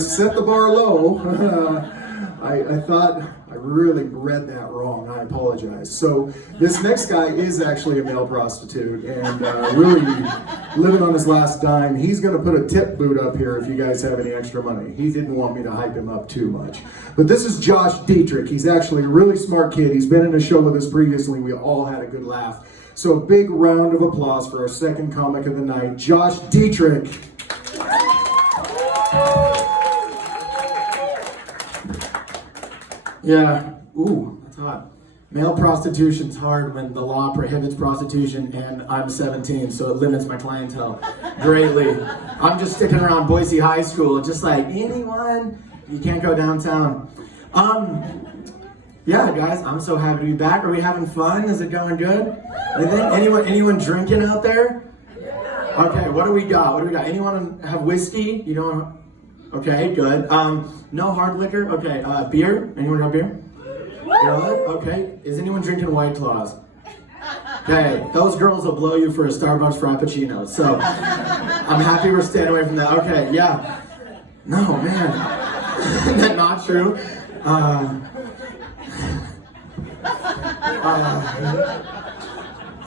Set the bar low. I thought I really read that wrong. I apologize. So this next guy is actually a male prostitute and really living on his last dime. He's going to put a tip boot up here if you guys have any extra money. He didn't want me to hype him up too much. But this is Josh Dietrich. He's actually a really smart kid. He's been in a show with us previously. We all had a good laugh. So a big round of applause for our second comic of the night, Josh Dietrich. Yeah, ooh, that's hot. Male prostitution's hard when the law prohibits prostitution and I'm 17, so it limits my clientele greatly. I'm just sticking around Boise High School, just like, anyone? You can't go downtown. Yeah, guys, I'm so happy to be back. Are we having fun? Is it going good? Anyone drinking out there? Okay, what do we got? Anyone have whiskey? You don't? Okay, good. No hard liquor? Okay, beer? Anyone have beer? Good, okay. Is anyone drinking White Claws? Okay, those girls will blow you for a Starbucks Frappuccino, so I'm happy we're staying away from that. Okay, yeah. No, man. That's not true.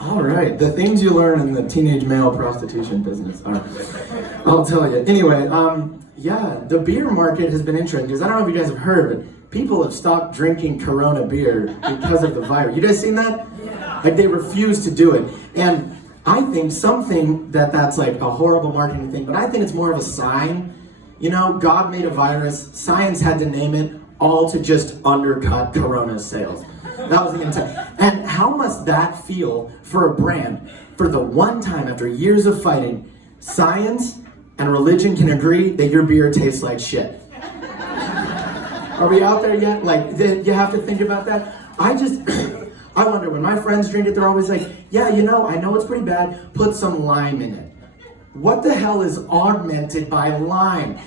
All right, the things you learn in the teenage male prostitution business. I'll tell you. Anyway, yeah, the beer market has been interesting because I don't know if you guys have heard, but people have stopped drinking Corona beer because of the virus. You guys seen that? Yeah. Like they refuse to do it. And I think that's like a horrible marketing thing, but I think it's more of a sign. You know, God made a virus, science had to name it, all to just undercut Corona's sales. That was the intent. And how must that feel for a brand? For the one time after years of fighting, science and religion can agree that your beer tastes like shit. Are we out there yet? Like, you have to think about that. I wonder, when my friends drink it, they're always like, yeah, you know, I know it's pretty bad, put some lime in it. What the hell is augmented by lime?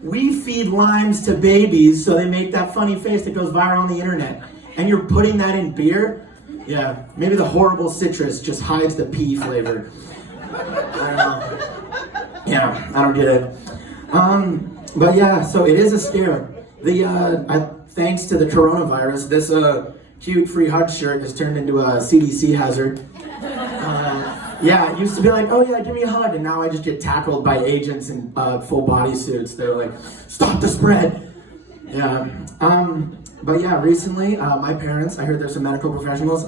We feed limes to babies so they make that funny face that goes viral on the internet. And you're putting that in beer? Yeah, maybe the horrible citrus just hides the pea flavor. I don't know. Yeah, I don't get it. But yeah, so it is a scare. Thanks to the coronavirus, this cute free hug shirt has turned into a CDC hazard. Yeah, it used to be like, oh yeah, give me a hug, and now I just get tackled by agents in full bodysuits. They're like, stop the spread. Yeah. But yeah, recently, my parents, I heard there's some medical professionals.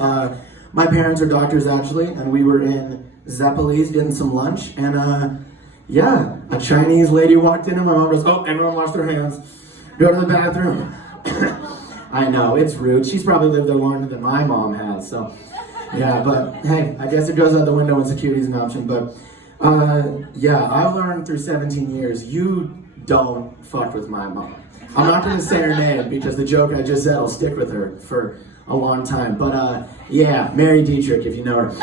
My parents are doctors actually, and we were in Zeppeli's getting some lunch, and yeah, a Chinese lady walked in and my mom goes, oh, everyone wash their hands. Go to the bathroom. I know, it's rude. She's probably lived there longer than my mom has, so. Yeah, but hey, I guess it goes out the window when security's an option, but yeah, I've learned through 17 years, you don't fuck with my mom. I'm not gonna say her name because the joke I just said will stick with her for a long time, but yeah, Mary Dietrich, if you know her.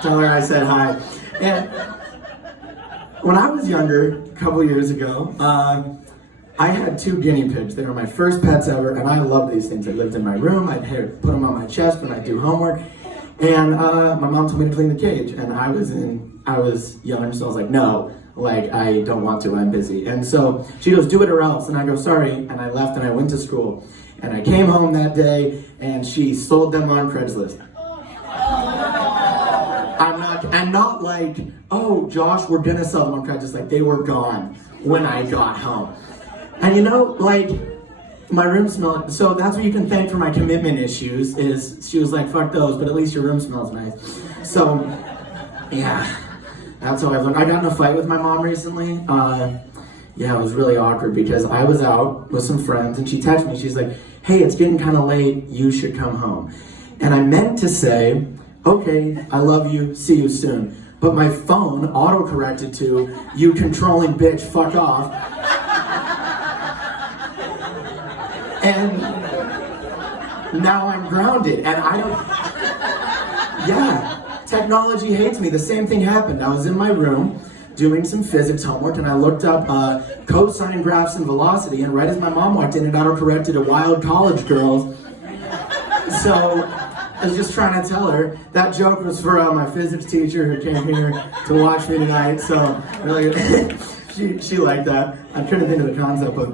Tell her I said hi. And when I was younger, a couple years ago, I had 2 guinea pigs. They were my first pets ever, and I loved these things. They lived in my room. I'd put them on my chest when I do homework, and my mom told me to clean the cage, and I was young, so I was like, no, like, I don't want to, I'm busy. And so she goes, do it or else, and I go, sorry, and I left and I went to school. And I came home that day, and she sold them on Craigslist. I'm not like, oh, Josh, we're gonna sell them on Craigslist. Like, they were gone when I got home. And you know, like, my room smelled, so that's what you can thank for my commitment issues, is she was like, fuck those, but at least your room smells nice. So, yeah, that's how I've learned. I got in a fight with my mom recently. Yeah, it was really awkward because I was out with some friends and she texted me, she's like, hey, it's getting kind of late, you should come home. And I meant to say, okay, I love you, see you soon. But my phone auto-corrected to, you controlling bitch, fuck off. And now I'm grounded, and I don't, yeah, technology hates me. The same thing happened. I was in my room doing some physics homework, and I looked up cosine graphs and velocity, and right as my mom walked in, it auto-corrected to wild college girls. So I was just trying to tell her, that joke was for my physics teacher who came here to watch me tonight, so really, she liked that. I couldn't think of the concept, but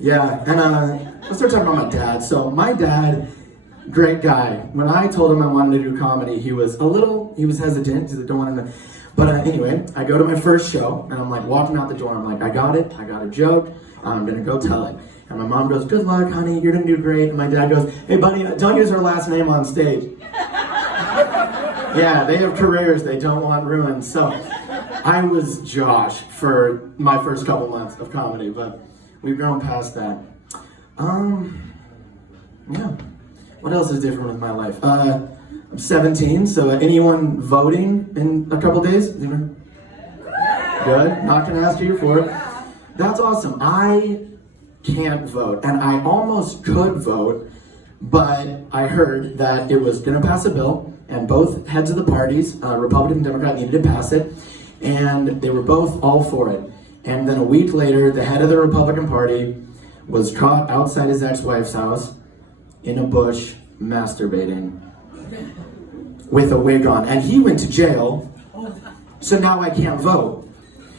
yeah. And let's start talking about my dad. So my dad, great guy. When I told him I wanted to do comedy, he was hesitant. He said, don't want to. But anyway, I go to my first show, and I'm like walking out the door. I'm like, I got it. I got a joke. I'm gonna go tell it. And my mom goes, good luck, honey. You're gonna do great. And my dad goes, hey, buddy, don't use our last name on stage. Yeah, they have careers they don't want ruined. So I was Josh for my first couple months of comedy, but we've grown past that. Yeah. What else is different with my life? I'm 17, so anyone voting in a couple days? Good? Not gonna ask you for it. That's awesome. I can't vote, and I almost could vote, but I heard that it was gonna pass a bill, and both heads of the parties, Republican and Democrat, needed to pass it, and they were both all for it. And then a week later, the head of the Republican Party was caught outside his ex-wife's house in a bush masturbating with a wig on, and he went to jail, so now I can't vote.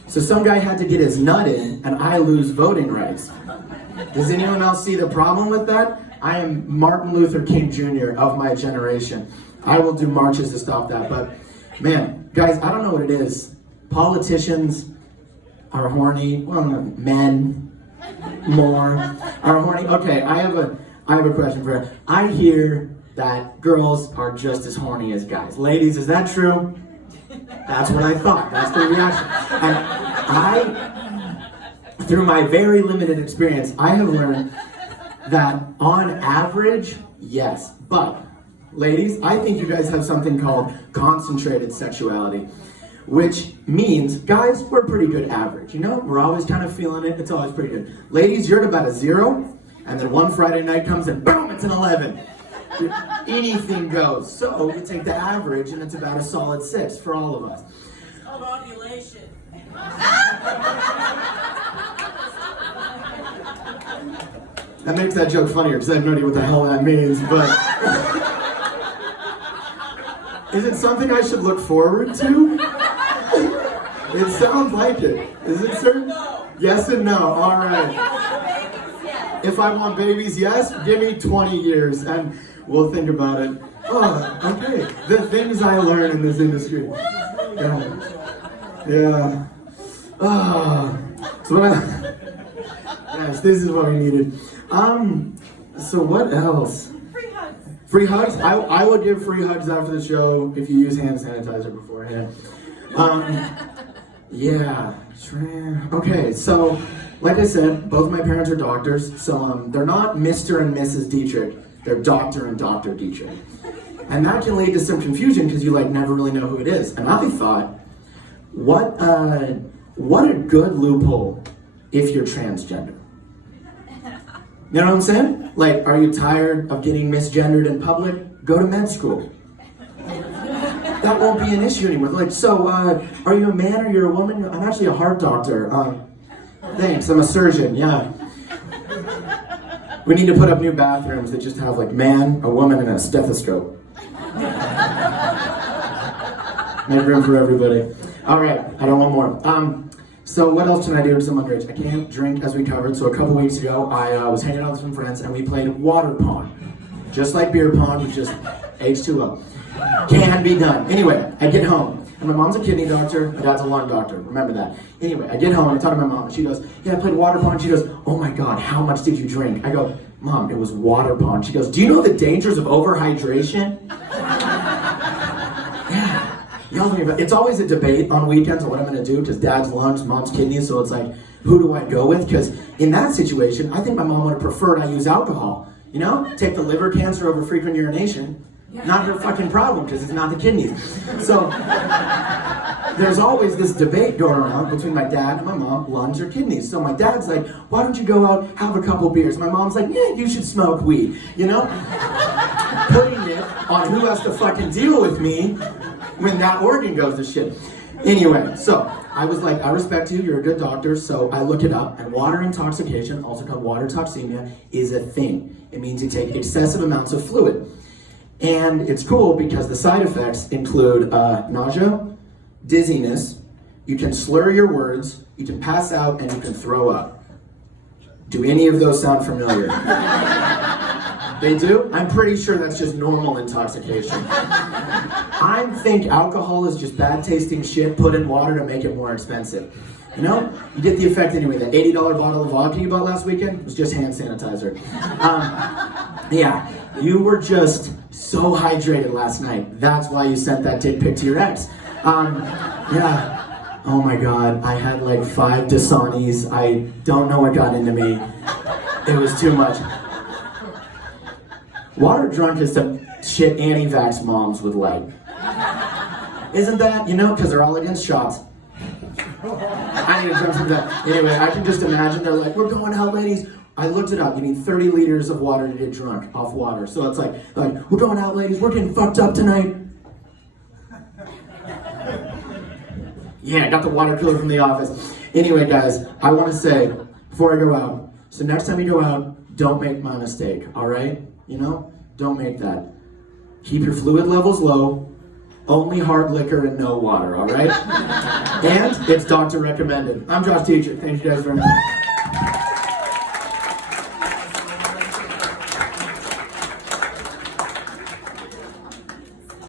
So some guy had to get his nut in, and I lose voting rights. Does anyone else see the problem with that? I am Martin Luther King Jr. of my generation. I will do marches to stop that, but man, guys, I don't know what it is. Politicians are horny, well, men more are horny. Okay, I have a question for you. I hear that girls are just as horny as guys. Ladies, is that true? That's what I thought. That's the reaction. And through my very limited experience, I have learned that on average, yes. But, ladies, I think you guys have something called concentrated sexuality, which means, guys, we're pretty good average. You know, we're always kind of feeling it. It's always pretty good. Ladies, you're at about a 0, and then one Friday night comes and boom, it's an 11. Anything goes. So you take the average, and it's about a solid 6 for all of us. Of ovulation. That makes that joke funnier because I have no idea what the hell that means, but is it something I should look forward to? It sounds like it. Is it, sir? No. Yes and no. All right. If I want babies, yes. Give me 20 years and we'll think about it. Oh, okay. The things I learn in this industry. Yeah. So yes, this is what we needed. So what else? Free hugs. Free hugs? I would give free hugs after the show if you use hand sanitizer beforehand. Yeah. Okay, so like I said, both my parents are doctors, so they're not Mr. and Mrs. Dietrich, they're Dr. and Dr. Dietrich. And that can lead to some confusion because you never really know who it is. And I thought, what a good loophole if you're transgender. You know what I'm saying? Are you tired of getting misgendered in public? Go to med school. That won't be an issue anymore. Are you a man or you're a woman? I'm actually a heart doctor. Thanks, I'm a surgeon, yeah. We need to put up new bathrooms that just have man, a woman, and a stethoscope. Make room for everybody. All right, I don't want more. So what else can I do to some underage? I can't drink, as we covered. So a couple weeks ago, I was hanging out with some friends, and we played water pong. Just like beer pong, with just H2O. Can be done. Anyway, I get home, and my mom's a kidney doctor, my dad's a lung doctor. Remember that. Anyway, I get home, and I talk to my mom, and she goes, yeah, I played water pong. She goes, oh my God, how much did you drink? I go, Mom, it was water pong. She goes, do you know the dangers of overhydration? Yeah. It's always a debate on weekends on what I'm going to do, because dad's lungs, mom's kidneys, so it's who do I go with? Because in that situation, I think my mom would have preferred I use alcohol. You know, take the liver cancer over frequent urination. Not her fucking problem, because it's not the kidneys. So there's always this debate going around between my dad and my mom, lungs or kidneys. So my dad's like, why don't you go out, have a couple beers? My mom's like, yeah, you should smoke weed, you know? Putting it on who has to fucking deal with me when that organ goes to shit. Anyway, so I was like, I respect you, you're a good doctor, so I look it up, and water intoxication, also called water toxemia, is a thing. It means you take excessive amounts of fluid. And it's cool because the side effects include nausea, dizziness, you can slur your words, you can pass out, and you can throw up. Do any of those sound familiar? They do? I'm pretty sure that's just normal intoxication. I think alcohol is just bad tasting shit put in water to make it more expensive. You know? You get the effect anyway. That $80 bottle of vodka you bought last weekend was just hand sanitizer. Yeah, you were just so hydrated last night. That's why you sent that dick pic to your ex. Yeah. Oh my God, I had like 5 Dasanis. I don't know what got into me. It was too much. Water drunk is the shit anti-vax moms would like. Isn't that? You know, because they're all against shots. I need to drink some of that. Anyway, I can just imagine they're like, we're going out, ladies. I looked it up. You need 30 liters of water to get drunk off water. So it's like we're going out, ladies. We're getting fucked up tonight. Yeah, I got the water cooler from the office. Anyway, guys, I want to say, before I go out, so next time you go out, don't make my mistake, all right? You know? Don't make that. Keep your fluid levels low, only hard liquor and no water, all right? And it's doctor recommended. I'm Josh Teacher. Thank you guys very much.